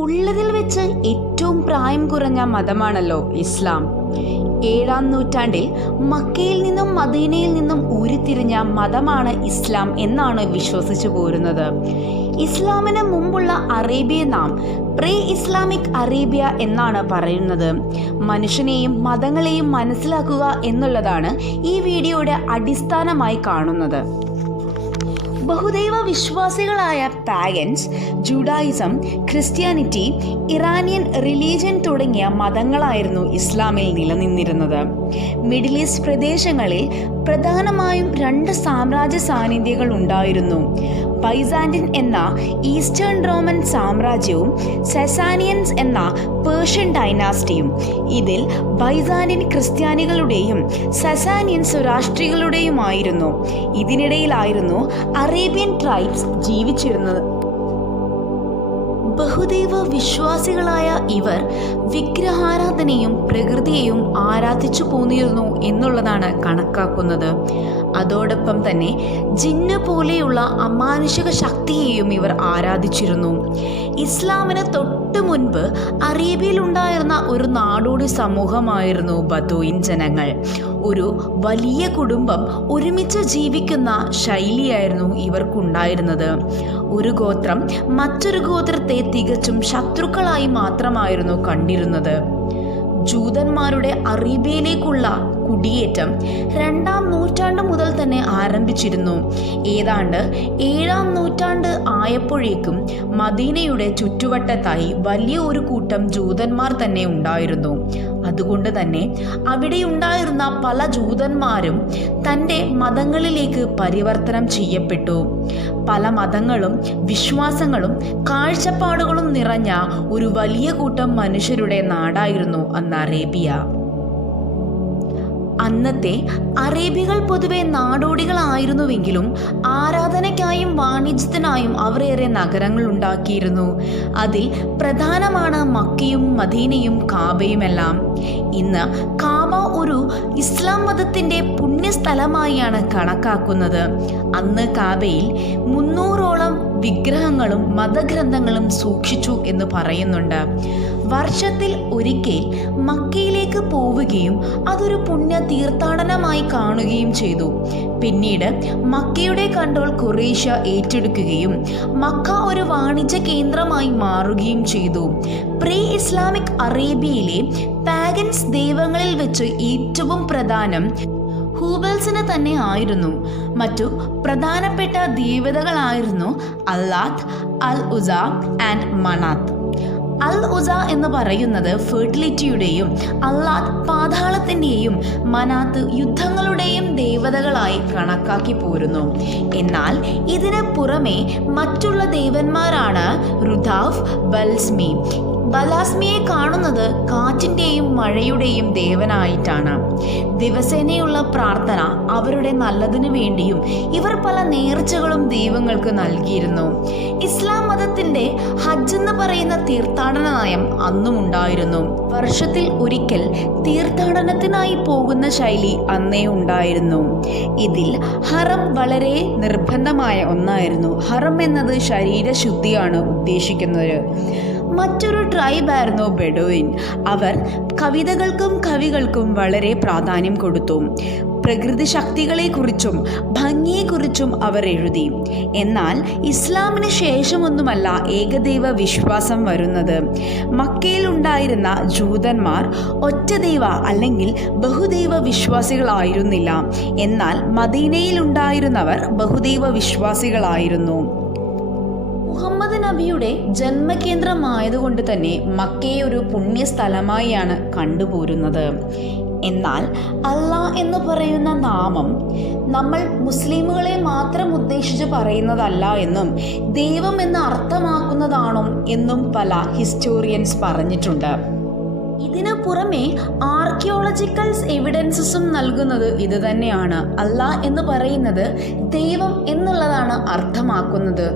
ഉള്ളതിൽ വെച്ച് ഏറ്റവും പ്രായം കുറഞ്ഞ മതമാണല്ലോ ഇസ്ലാം. 7-ാം നൂറ്റാണ്ടിൽ മക്കയിൽ നിന്നും മദീനയിൽ നിന്നും ഉരുത്തിരിഞ്ഞ മതമാണ് ഇസ്ലാം എന്നാണ് വിശ്വസിച്ചു പോരുന്നത്. ഇസ്ലാമിന് മുമ്പുള്ള അറേബ്യയെ നാം പ്രീ ഇസ്ലാമിക് അറേബ്യ എന്നാണ് പറയുന്നത്. മനുഷ്യനെയും മതങ്ങളെയും മനസ്സിലാക്കുക എന്നുള്ളതാണ് ഈ വീഡിയോയുടെ അടിസ്ഥാനമായി കാണുന്നത്. ബഹുദൈവ വിശ്വാസികളായ pagans, Judaism, Christianity, Iranian religion തുടങ്ങിയ മതങ്ങളായിരുന്നു ഇസ്ലാമിൽ നിലനിന്നിരുന്നത്. മിഡിൽ ഈസ്റ്റ് പ്രദേശങ്ങളിൽ പ്രധാനമായും 2 സാമ്രാജ്യ സാന്നിധ്യങ്ങൾ ഉണ്ടായിരുന്നു. ബൈസാന്റിൻ എന്ന ഈസ്റ്റേൺ റോമൻ സാമ്രാജ്യവും സെസാനിയൻസ് എന്ന പേർഷ്യൻ ഡൈനാസ്റ്റിയും. ഇതിൽ ബൈസാന്റിൻ ക്രിസ്ത്യാനികളുടെയും സെസാനിയൻ സ്വരാഷ്ട്രികളുടെയുമായിരുന്നു. ഇതിനിടയിലായിരുന്നു അറേബ്യൻ ട്രൈബ്സ് ജീവിച്ചിരുന്നത്. ബഹുദൈവ വിശ്വാസികളായ ഇവർ വിഗ്രഹാരാധനയും പ്രകൃതിയെയും ആരാധിച്ചു പോന്നിരുന്നു എന്നുള്ളതാണ് കണക്കാക്കുന്നത്. അതോടൊപ്പം തന്നെ ജിന്ന് പോലെയുള്ള അമാനുഷിക ശക്തിയെയും ഇവർ ആരാധിച്ചിരുന്നു. ഇസ്ലാമിന് തൊട്ട് മുൻപ് അറേബ്യയിൽ ഉണ്ടായിരുന്ന ഒരു നാടോടി സമൂഹമായിരുന്നു ബദൂയിൻ ജനങ്ങൾ. ഒരു വലിയ കുടുംബം ഒരുമിച്ച് ജീവിക്കുന്ന ശൈലിയായിരുന്നു ഇവർക്കുണ്ടായിരുന്നത്. ഒരു ഗോത്രം മറ്റൊരു ഗോത്രത്തെ തികച്ചും ശത്രുക്കളായി മാത്രമായിരുന്നു കണ്ടിരുന്നത്. ജൂതന്മാരുടെ അറേബ്യയിലേക്കുള്ള കുടിയേറ്റം 2-ാം നൂറ്റാണ്ട് മുതൽ തന്നെ ആരംഭിച്ചിരുന്നു. ഏതാണ്ട് 7-ാം നൂറ്റാണ്ട് ആയപ്പോഴേക്കും മദീനയുടെ ചുറ്റുവട്ടത്തായി വലിയ ഒരു കൂട്ടം ജൂതന്മാർ തന്നെ ഉണ്ടായിരുന്നു. അതുകൊണ്ട് തന്നെ അവിടെയുണ്ടായിരുന്ന പല ജൂതന്മാരും തൻ്റെ മതങ്ങളിലേക്ക് പരിവർത്തനം ചെയ്യപ്പെട്ടു. പല മതങ്ങളും വിശ്വാസങ്ങളും കാഴ്ചപ്പാടുകളും നിറഞ്ഞ ഒരു വലിയ കൂട്ടം മനുഷ്യരുടെ നാടായിരുന്നു അന്ന് അറേബ്യ. അന്നത്തെ അറേബ്യകൾ പൊതുവെ നാടോടികളായിരുന്നുവെങ്കിലും ആരാധനയ്ക്കായും വാണിജ്യത്തിനായും അവർ ഏറെ നഗരങ്ങൾ ഉണ്ടാക്കിയിരുന്നു. അതിൽ പ്രധാനമാണ് മക്കയും മദീനയും കാബയുമെല്ലാം. ഇന്ന് കാബ ഒരു ഇസ്ലാം മതത്തിൻ്റെ പുണ്യസ്ഥലമായാണ് കണക്കാക്കുന്നത്. അന്ന് കാബയിൽ 300ഓളം വിഗ്രഹങ്ങളും മതഗ്രന്ഥങ്ങളും സൂക്ഷിച്ചു എന്ന് പറയുന്നുണ്ട്. വർഷത്തിൽ ഒരിക്കൽ മക്കയിലേക്ക് പോവുകയും അതൊരു പുണ്യ തീർത്ഥാടനമായി കാണുകയും ചെയ്തു. പിന്നീട് മക്കയുടെ കൺട്രോൾ ഖുറൈശ ഏറ്റെടുക്കുകയും മക്ക ഒരു വാണിജ്യ കേന്ദ്രമായി മാറുകയും ചെയ്തു. പ്രീ ഇസ്ലാമിക് അറേബ്യയിലെ പാഗൻസ് ദൈവങ്ങളിൽ വെച്ച് ഏറ്റവും പ്രധാനം ഹൂബൽസിന് തന്നെ ആയിരുന്നു. മറ്റു പ്രധാനപ്പെട്ട ദേവതകളായിരുന്നു അല്ലാത്ത്, അൽ ഉസ ആൻഡ് മനാത്ത്. അൽ ഉസ എന്ന് പറയുന്നത് ഫെർട്ടിലിറ്റിയുടെയും അല്ലാത്ത് പാതാളത്തിൻ്റെയും മനാത്ത് യുദ്ധങ്ങളുടെയും ദേവതകളായി കണക്കാക്കി പോരുന്നു. എന്നാൽ ഇതിന് പുറമെ മറ്റുള്ള ദേവന്മാരാണ് റുദാഫ്, ബൽസ്മി. ബലാസ്മിയെ കാണുന്നത് കാറ്റിൻ്റെയും മഴയുടെയും ദേവനായിട്ടാണ്. ദിവസേനയുള്ള പ്രാർത്ഥന അവരുടെ നല്ലതിനു വേണ്ടിയും ഇവർ പല നേർച്ചകളും ദൈവങ്ങൾക്ക് നൽകിയിരുന്നു. ഇസ്ലാം മതത്തിൻ്റെ ഹജ്ജ് എന്ന് പറയുന്ന തീർത്ഥാടന നയം അന്നും ഉണ്ടായിരുന്നു. വർഷത്തിൽ ഒരിക്കൽ തീർത്ഥാടനത്തിനായി പോകുന്ന ശൈലി അന്നേ ഉണ്ടായിരുന്നു. ഇതിൽ ഹറം വളരെ നിർബന്ധമായ ഒന്നായിരുന്നു. ഹറം എന്നത് ശരീരശുദ്ധിയാണ് ഉദ്ദേശിക്കുന്നത്. മറ്റൊരു ട്രൈബായിരുന്നു ബെഡോയിൻ. അവർ കവിതകൾക്കും കവികൾക്കും വളരെ പ്രാധാന്യം കൊടുത്തു. പ്രകൃതി ശക്തികളെക്കുറിച്ചും ഭംഗിയെക്കുറിച്ചും അവർ എഴുതി. എന്നാൽ ഇസ്ലാമിന് ശേഷമൊന്നുമല്ല ഏകദൈവ വിശ്വാസം വരുന്നത്. മക്കയിൽ ഉണ്ടായിരുന്ന ജൂതന്മാർ ഒറ്റ ദൈവ അല്ലെങ്കിൽ ബഹുദൈവ വിശ്വാസികളായിരുന്നില്ല. എന്നാൽ മദീനയിൽ ഉണ്ടായിരുന്നവർ ബഹുദൈവ വിശ്വാസികളായിരുന്നു. മുഹമ്മദ് നബിയുടെ ജന്മകേന്ദ്രമായതുകൊണ്ട് തന്നെ മക്കയെ ഒരു പുണ്യസ്ഥലമായാണ് കണ്ടുപോരുന്നത്. എന്നാൽ അല്ലാഹ് എന്ന് പറയുന്ന നാമം നമ്മൾ മുസ്ലിമുകളെ മാത്രം ഉദ്ദേശിച്ച് പറയുന്നതല്ല എന്നും ദൈവം എന്ന് അർത്ഥമാക്കുന്നതാണോ എന്നും പല ഹിസ്റ്റോറിയൻസ് പറഞ്ഞിട്ടുണ്ട്. ഇതിനു പുറമെ ആർക്കിയോളജിക്കൽ എവിഡൻസസും നൽകുന്നത് ഇത് തന്നെയാണ്. അല്ലാഹ് എന്ന് പറയുന്നത് ദൈവം എന്നുള്ളതാണ് അർത്ഥമാക്കുന്നത്.